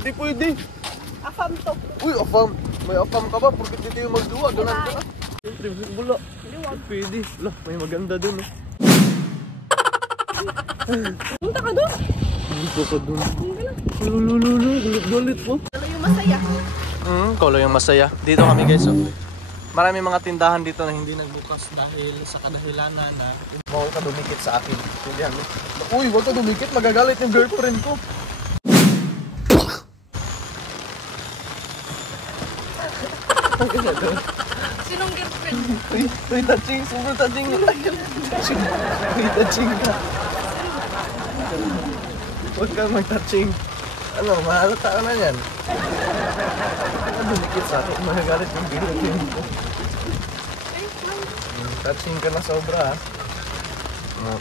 Hindi pwede. Afam to. Uy, afam. May afam ka ba? Porque dito yung magduwa. Ganun ka na. Siyempre, bula. Hindi pwede. Lah, may maganda dun eh. Punta ka doon. Punta ka dun. Lulululu. Galit po. Kalo yung masaya. Kolo yung masaya. Dito kami guys. Oh. Marami mga tindahan dito na hindi nagbukas dahil sa kadahilanan na huwag ka dumikit sa akin. Uy, huwag ka dumikit. Magagalit yung girlfriend ko. Sinong girlfriend? Uy, touching. Super touching. Uy, touching ka. Huwag kang mag-touching. Ano, mahalata ka na yan. Huwag ka dumikit sa akin. Magagalit yung girlfriend ko. Touching ka na sobra ha.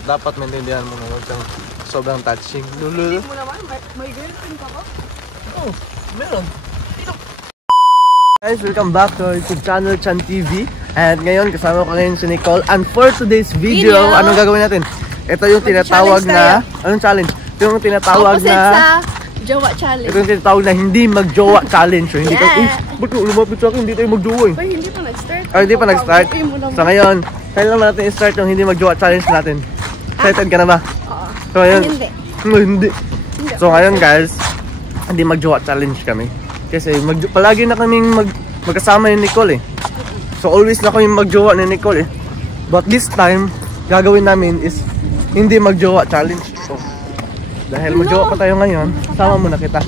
Dapat maintindihan mo na huwag kang sobrang touching. Lulul. Hindi mo naman, may girlfriend ka ba? Oh, meron. Guys, welcome back to our YouTube channel, Chan TV. And ngayon, kasama ko ngayon si Nicole. And for today's video, anong gagawin natin? Ito yung tinatawag na... Anong challenge? Ito yung tinatawag na... Jowa challenge. Ito yung tinatawag na hindi mag-jowa challenge. So, hindi tayo... Ba't mo lumapit sa akin? Hindi tayo mag-jowa eh. Ay, hindi pa nag-start. Ay, hindi pa nag-start. So ngayon, kailan natin i-start yung hindi mag-jowa challenge natin? Excited ka na ba? Oo. So ngayon... Hindi. So ngayon guys, hindi mag-jowa challenge kami. Kasi palagi na kaming magkasama ni Nicole eh. So always na kaming mag-jowa ni Nicole eh. But this time, gagawin namin is hindi mag-jowa challenge. So, dahil mag-jowa pa tayo ngayon, sama muna kita.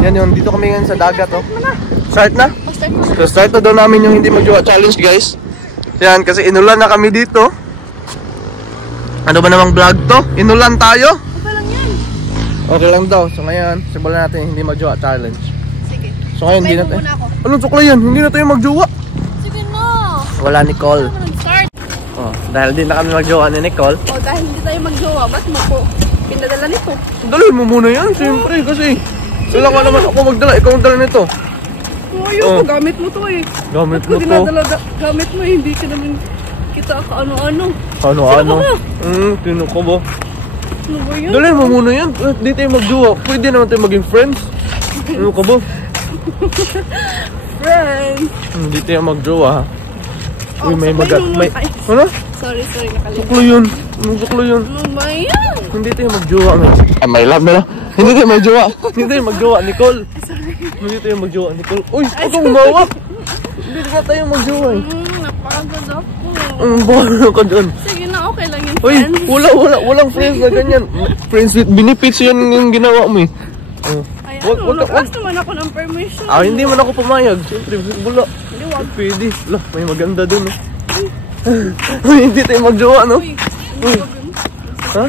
Yan yun, dito kami ngayon sa dagat oh. Start na? So start na daw namin yung hindi mag-jowa challenge guys. Yan, kasi inulan na kami dito. Ano ba namang vlog to? Inulan tayo? Okay lang yan. Okay lang daw. So ngayon, simulan natin yung hindi mag-jowa challenge. Sige. So ngayon, hindi natin... muna ako. Anong sukla yan? Hindi na tayo mag-jowa. Sige na. Wala Nicole. Start. Oh, dahil di na kami mag-jowa ni Nicole. O dahil hindi tayo mag-jowa, ba't mo po pinadala nito? Dali mo muna yan, siyempre. Kasi wala ka naman ako magdala. Ikaw ang dala nito. Ayoko, gamit mo to eh. Gamit mo to. Dinadala gamit mo eh, hindi ka naman kita ka-ano-ano. Ano-ano? Sino ka ba? Ano ba yun? Dali mo muna yan. Di tayo mag-jowa. Pwede naman tayo maging friends. Ano ka ba? Friends. Hindi tayo mag-jowa ha. Oh, Uy, may may... Ano? Sorry, nakalimutan. Suklo yun. Anong suklo yun? Ano ba yan? Hindi tayo mag-jowa. Ay, may love na. Hindi tayo mag-jowa. Hindi tayo mag-jowa, Nicole. Hindi tayo mag-jowa, Nicole. Uy, huwag kang umawak. Hindi na tayo mag-jowa eh. Napakagod ako. Bahala ka dyan. Sige na, okay lang yung Uy, friends. walang friends na ganyan. Friends with benefits yan yung ginawa mo eh. Ayan, nag-ask naman ako ng permission. Hindi man ako pumayag. Siyempre, wala. Hindi, wag. Pwede. Lah, may maganda dun eh. Uy, hindi tayo mag-jowa, no? Uy, ha?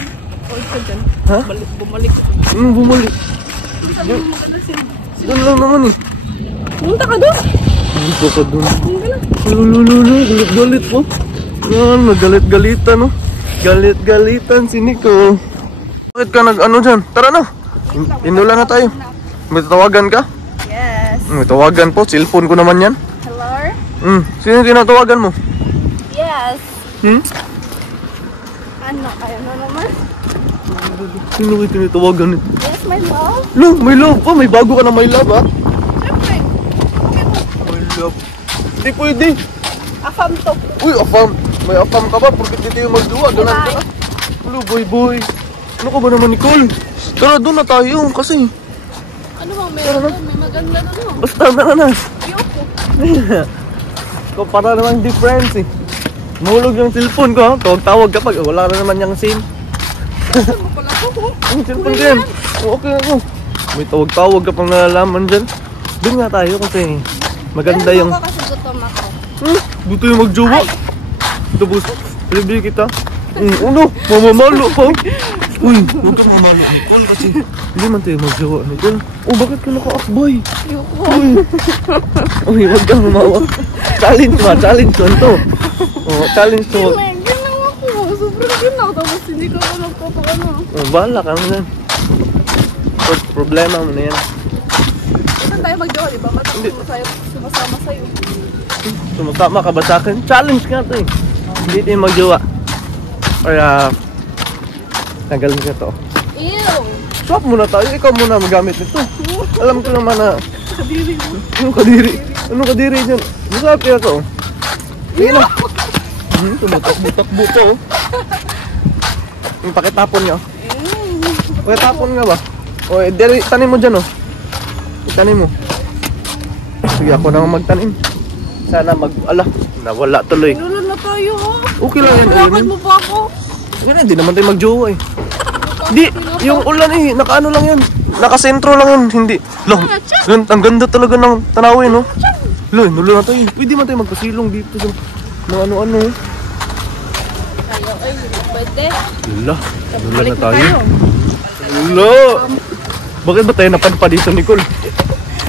Huwag ka dyan. Ha? Bumalik. Bumalik. Sabi mo maganda siya. Doon lang naman eh. Punta ka doon. Punta ka dun. Hindi ka na. Lulululu, galit-galit po. Yan, nagalit-galitan, no? Galit-galitan si Nico. Bakit ka nag-ano dyan? Tara na. Inulan na tayo. May tatawagan ka? Yes. May tawagan po. Cellphone ko naman yan. Hello? Sino yung tinatawagan mo? Yes. Ano kaya na naman? Sino yung tinatawagan nito? Yes, my love. No, may love pa. May bago ka na may love, ha? Siyempre. Okay mo. May love. Hindi pwede. Afam to. Uy, afam. May afam ka ba? Porque dito yung magduwa. Galan ka na. Hello, boy. Ano ka ba naman, Nicole? Tara, doon na tayo kasi. Ano bang meron doon? May maganda doon. Basta na na. Ayoko. Ikaw para naman di friends eh. Mahulog yung cellphone ko ha. Tawag-tawag kapag wala na naman yung SIM. Saan mo pala ito? Ang cellphone ko yan. Okay ako. May tawag-tawag ka pang nalalaman dyan. Doon nga tayo kasi maganda yung... Pero kasi gutom ako. Buto yung magjowa. Ito boss. Libre kita. Ano? Mamamalo pa. Uy, huwag kang mamalo Nicole kasi hindi man tayo magjowa Nicole. Oh, bakit ka naka-asbay? Ayoko. Uy, huwag kang mamawa. Challenge to. Oh, challenge to. Ginaw ako. Sobrang ginaw. Tapos hindi ka pa nagpapakano. Oh, bahala ka na. Problema mo na yan. Saan tayo mag-jowa, di ba? Sumasama sa'yo. Sumasama ka ba sa akin? Challenge nga to eh. Hindi tayo magjowa. Or, tanggalin ka to. Ew! Swap muna tayo. Ikaw muna magamit nito. Alam ko naman na... Kadiri mo. Anong kadiri? Anong kadiri dyan? Masabi ako. Sige na. Tumutak-butak buto. Yung pakitapon niya. Pakitapon nga ba? O, tanim mo dyan, oh. Tanim mo. Sige, ako na magtanim. Sana nawala tuloy. Inulan na tayo, oh. Okay lang yan. Malakad mo pa ako. Yan, hindi naman tayo magjowa eh. Hindi, yung ulan eh, nakaano lang yan. Nakasentro lang yan, hindi. Lang, ang ganda talaga ng tanawin, no? Lo, nulo na tayo. Pwede man tayo magpasilong dito sa mga ano-ano. Tayo, ay, pwede. Lula, nulo na tayo. Tayo. Lula! Bakit ba tayo napadpa dito, Nicole?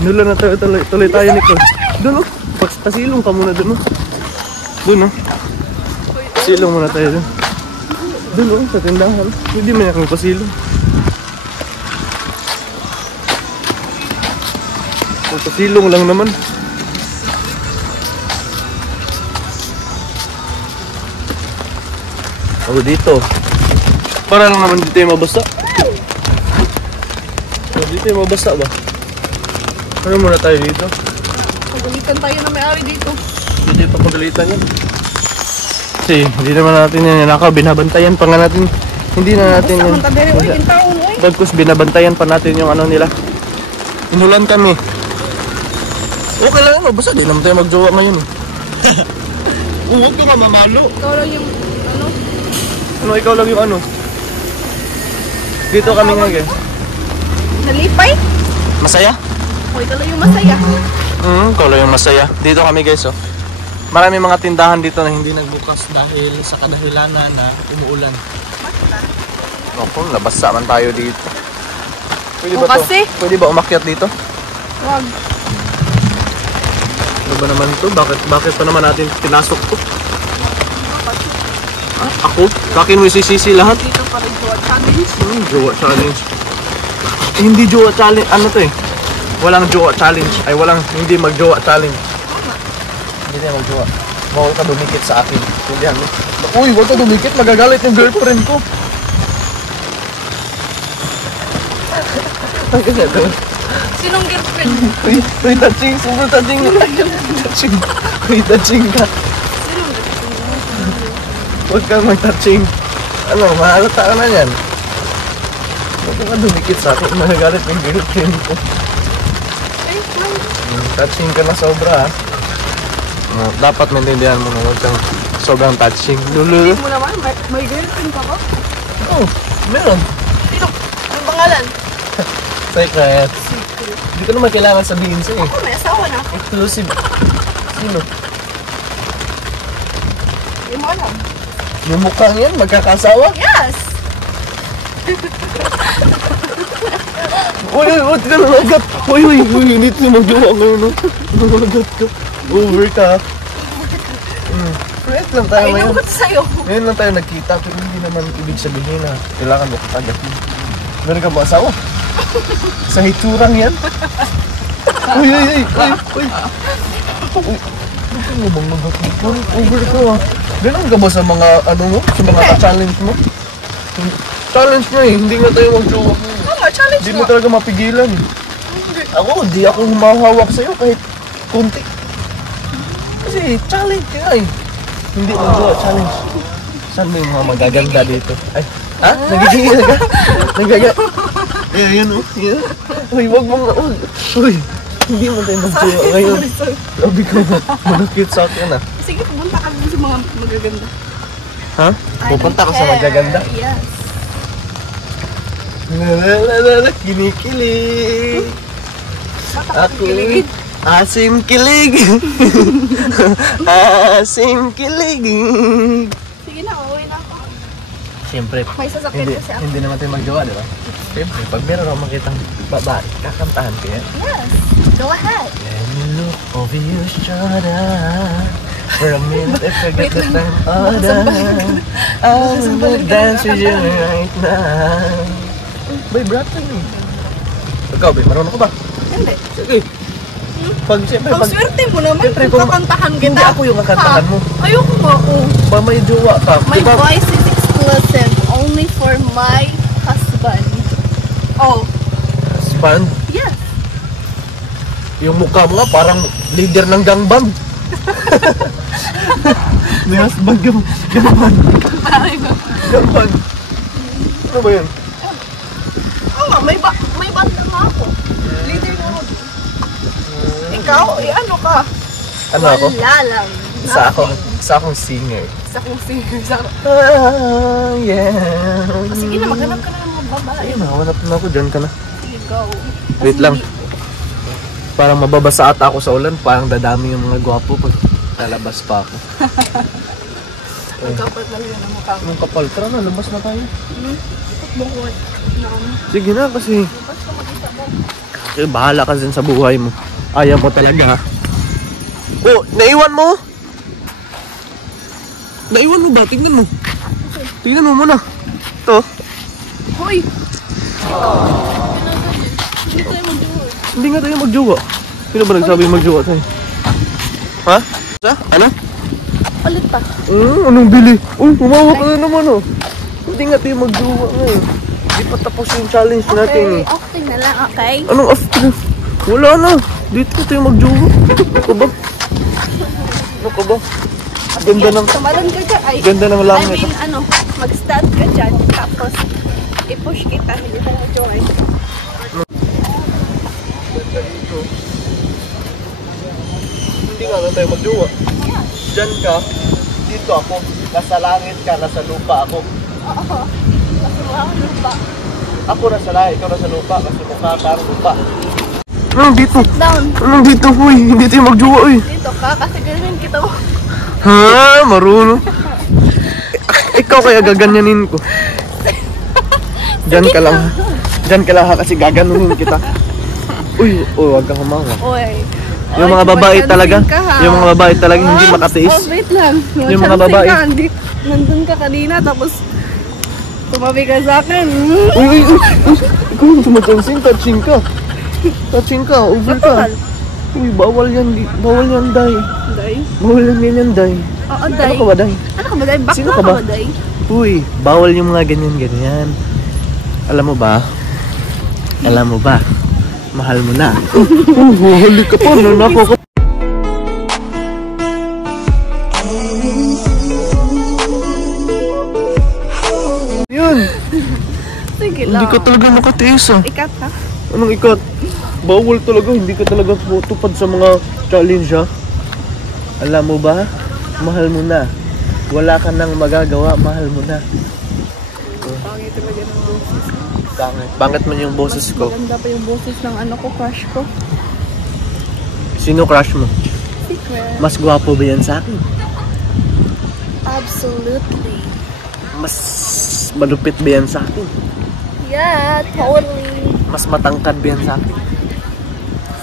Nula na tayo, tuloy tayo, Nicole. Doon, oh. Pasilong ka muna doon, oh. Doon, oh. Pasilong muna tayo doon. Doon, oh, sa tindahan. Pwede man akong pasilong. Pasilong lang naman. Oh, dito. Para lang naman dito yung mabasa. Oh, dito yung mabasa ba? Ano muna tayo dito? Pagalitan tayo na may-ari dito. Hindi pa pagalitan yan. Kasi hindi naman natin yan nanakaw. Binabantayan pa nga natin. Hindi na natin yan. Basta man tayo, yung taon, oy. Bagkus binabantayan pa natin yung ano nila. Inulan kami. Okay lang yun. Basta di naman tayo magjowa ngayon. Huwag ka nga mamalo. Ikaw lang yung, ano? Ano, ikaw lang yung ano? Dito kami ngayon. Nalipay? Masaya? O, ito lang yung masaya. Ikaw lang yung masaya. Dito kami guys, oh. Marami mga tindahan dito na hindi nagbukas dahil sa kadahilanan na umuulan. Naku, nabasa man tayo dito. Pwede ba to? Kasi? Pwede ba umakyat dito? Wag. Ano ba naman to? Bakit pa naman natin pinasok to? Ako? Kakin mo sisisi lahat? Dito pa rin jowa challenge. Jowa challenge. Eh, hindi jowa challenge. Ano to eh? Walang jowa challenge. Ay, hindi mag-jowa challenge. Hindi tayo mag-jowa. Bawal ka dumikit sa akin. Hindi ano. Uy, huwag ka dumikit. Magagalit yung girlfriend ko. Ang kasi ito. Sinong girlfriend? Uy, touching. Sobrang touching. Touching. Uy, touching ka. Sinong girlfriend? Huwag kang mag-touching. Ano, mahalata ka na yan. Huwag ka dumikit sa akin. Magagalit yung girlfriend ko. Touching ka na sobra, ha? Dapat maintindihan mo na huwag kang sobrang touching. Lulu. Hindi mo naman, may girlfriend ka ba? Oh, meron. Sino? Ang pangalan? Secret. Hindi ko naman kailangan sabihin sa'yo. Ako, may asawa na. Exclusive. Sino? Hindi mo alam. Yung mukhang yan, magkakasawa? Yes! Uy, huwag ka na agad. Uy, hindi ito magjowa ngayon, no? Agad ka. Over ka. Friend lang tayo Ay, ngayon. naman sa'yo. Ngayon lang tayo nagkita, pero hindi naman ibig sabihin na kailangan mo agad. Meron ka ba asawa? Sa hiturang yan? Uy. Bakit mo bang mag-upload? Over ka, ha? Ganun ka ba sa mga, ano mo? Sa mga challenge mo? Challenge mo eh, hindi nga tayo mag-jowa. Tama, challenge Hindi mo. mo talaga mapigilan eh. Hindi ako humahawak sa'yo kahit konti. Kasi challenge ka nga eh. Hindi mag-jowa, challenge. Saan mo yung mga magaganda dito? Ay, ha? Nagigigil ka? Ayan, oh. Ayan. Uy, wag mo nga. Uy, hindi mo tayo mag-jowa ngayon. Sabi ko, manakit sa akin ah. Sige, pumunta ka dun sa mga magaganda. Ha? Pupunta ka sa magaganda? Yes. Kinikilig. Ako Kiligid. asim kilig. Asim kilig. Sige na, uuwi na ako. Siyempre, May sasakyan kasi ako. hindi naman tayo magjowa, di ba? Siyempre, pag meron akong makitang babae, kakantahan ko yan. Yes, go ahead. When you look over your shoulder, for a minute I forget the time order. I will dance with you right now. Bay, bratan eh. Ikaw, bay, marunong ko ba? Hindi. Sige. Siyempre, Ang swerte mo naman Siyempre, kung kakantahan kita. Hindi ako yung kakantahan mo. Ayoko nga ako. Ba, may jowa ka. My Diba? voice is exclusive only for my husband. Oh. Husband? Yes. Yung mukha mo nga parang leader ng gang band. May husband gang band. Gang band. Ano ba yun? Oo, may banda nga ako. Leader nga ako. Ikaw, ano ka? Ano ako? Wala lang. Isa akong singer. Isa kong singer. Yeah. Sige na, maghanap ka na ng mga babae. Ayun, nahanap na ako. Diyan ka na. Sige, go. Wait lang. Parang mababasa ata ako sa ulan. Parang dadami yung mga gwapo pag lalabas pa ako. Ang kapal talaga ng mukha mo. Anong kapal? Tara na, labas na tayo. Bukod. Sige na kasi. Kasi bahala ka dyan sa buhay mo. Ayaw mo talaga. Oh, naiwan mo? Naiwan mo ba? Tingnan mo. Tingnan mo muna. Ito. Hoy! Hindi tayo magjowa. Hindi nga tayo magjowa. Sino ba nagsabi magjowa tayo? Ha? Sa? Ano? Palit pa. Anong bili? Umawa ka na naman oh. Hindi nga tayo magjowa ngayon. Hindi pa tapos yung challenge natin eh. Okay na lang, okay? Anong after? Wala na. Dito tayo magjowa. Ano ka ba? Ano ka ba? Ganda ng... Tumalon ka dyan. Ay, Ganda ng langit. I mean, mag-stand ka dyan. Tapos, i-push kita. Hindi tayo mag-join. Ganda dito. Hindi nga na tayo magjowa. Diyan ka. Dito ako. Nasa langit ka. Nasa lupa ako. Oo. Kasi mukha ko lupa. Ako nasa langit. Ikaw nasa lupa. Kasi mukha parang lupa. Anong dito? Down. Anong dito, huy? Hindi tayo magjowa, uy. Dito ka. Kasi ganyan kita mo. Ha? Marunong. Ikaw kaya gaganyanin ko. Diyan ka lang. Diyan ka lang ha, kasi gaganunin kita. Uy, wag kang humawa. Oy. Yung mga babae talaga, yung mga babae talaga hindi makatiis. Oh, wait lang. Yung mga babae. Nandun ka kanina, tapos tumabi ka sa akin. Uy. Ikaw yung tumatansin, touching ka. Touching ka, over ka. Uy, bawal yan, day. Day? Bawal yan ganyan, day. Oo, Ano day. ka ba, day? Ano ka ba, day? Bakla Sino ka ka ba? ba, day? Uy, bawal yung mga ganyan-ganyan. Alam mo ba? Mahal mo na. Huli ka pa, nanakaw ka. Yun. Sige Hindi lang. ka talaga makatiis ah. Ikat ha? Anong ikat? Bawal talaga, hindi ka talaga tupad sa mga challenge ha. Alam mo ba? Mahal mo na. Wala ka nang magagawa, mahal mo na. Pangit talaga ng boses. Bakit man yung boses ko? Maganda pa yung boses ng crush ko. Sino crush mo? Secret. Mas gwapo ba yan sa akin? Absolutely. Mas malupit ba yan sa akin? Yeah, totally. Mas matangkad ba yan sa akin?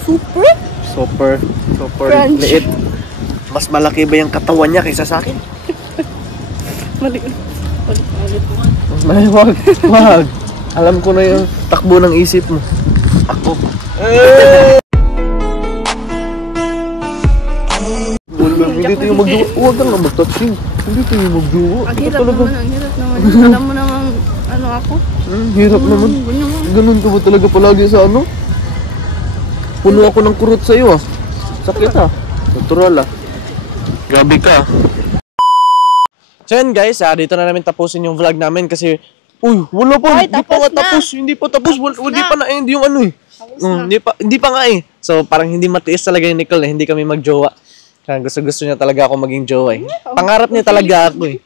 Super? Super Crunch. liit. Mas malaki ba yung katawan niya kaysa sa akin? Mali. Mas malaki, wag. Alam ko na yung takbo ng isip mo. Ako. Hindi tayo magduwa. Huwag kang mag-touching. Hindi tayo magduwa. Ang hirap naman. Alam mo naman, ako? Hirap naman. Ganun ka ba talaga palagi sa ano? Puno ako ng kurot sa'yo ah. Sakit ah. Natural ah. Grabe ka. So yun guys, dito na namin tapusin yung vlog namin kasi wala pa. Ay, Hindi pa nga tapos na. tapos. Hindi pa tapos. Hindi pa na-end yung ano eh. Hindi pa nga eh. So parang hindi matiis talaga yung Nicole eh. Hindi kami magjowa. Kaya gusto niya talaga ako maging jowa eh. Pangarap niya talaga ako eh.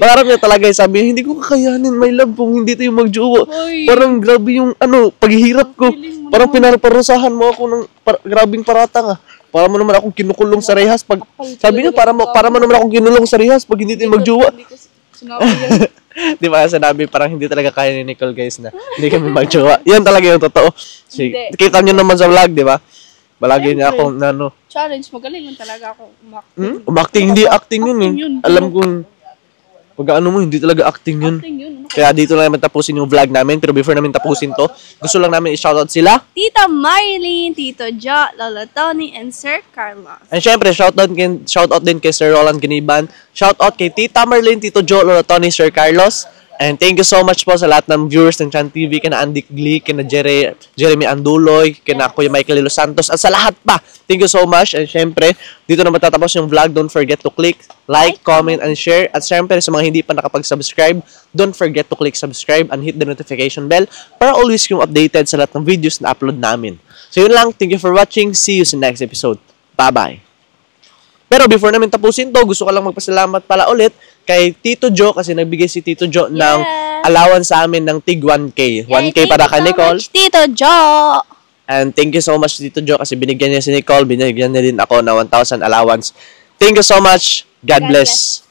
Pangarap niya talaga eh. Sabi niya, hindi ko kakayanin my love kung hindi tayo magjowa. Parang grabe yung paghihirap ko. Parang pinaparusahan mo ako ng grabing paratang ah. Para mo naman akong kinukulong sa rehas pag sabi niya para mo naman akong kinulong sa rehas pag hindi tayo magjowa. Di ba sinabi parang hindi talaga kaya ni Nicole guys na hindi kami magjowa. Yan talaga yung totoo. Kita niyo naman sa vlog, di ba? Palagi niya ako na challenge, magaling man talaga ako umakting. Umakting, hindi acting yun eh. Acting yun. Alam ko, pag ano mo, hindi talaga acting yun. Acting yun. Kaya dito lang namin tapusin yung vlog namin. Pero before namin tapusin to, gusto lang namin i-shoutout sila. Tita Marilyn, Tito Jo, Lola Tony, and Sir Carlos. And syempre, shoutout din kay Sir Roland Giniban. Shoutout kay Tita Marlene, Tito Jo, Lola Tony, Sir Carlos. And thank you so much po sa lahat ng viewers ng Chan TV, kina Andy Glee, kina Jeremy Anduloy, kina Kuya Michael Lilo Santos, at sa lahat pa. Thank you so much. And syempre, dito na matatapos yung vlog. Don't forget to click like, comment, and share. At syempre, sa mga hindi pa nakapag-subscribe, don't forget to click subscribe and hit the notification bell para always yung updated sa lahat ng videos na upload namin. So yun lang. Thank you for watching. See you sa next episode. Bye-bye. Pero before namin tapusin to, gusto ko lang magpasalamat pala ulit kay Tito Jo kasi nagbigay si Tito Jo ng allowance sa amin ng tig 1K. 1K para kay Nicole. Thank you so much, Tito Jo! And thank you so much Tito Jo kasi binigyan niya si Nicole, binigyan niya din ako na 1,000 allowance. Thank you so much. God bless.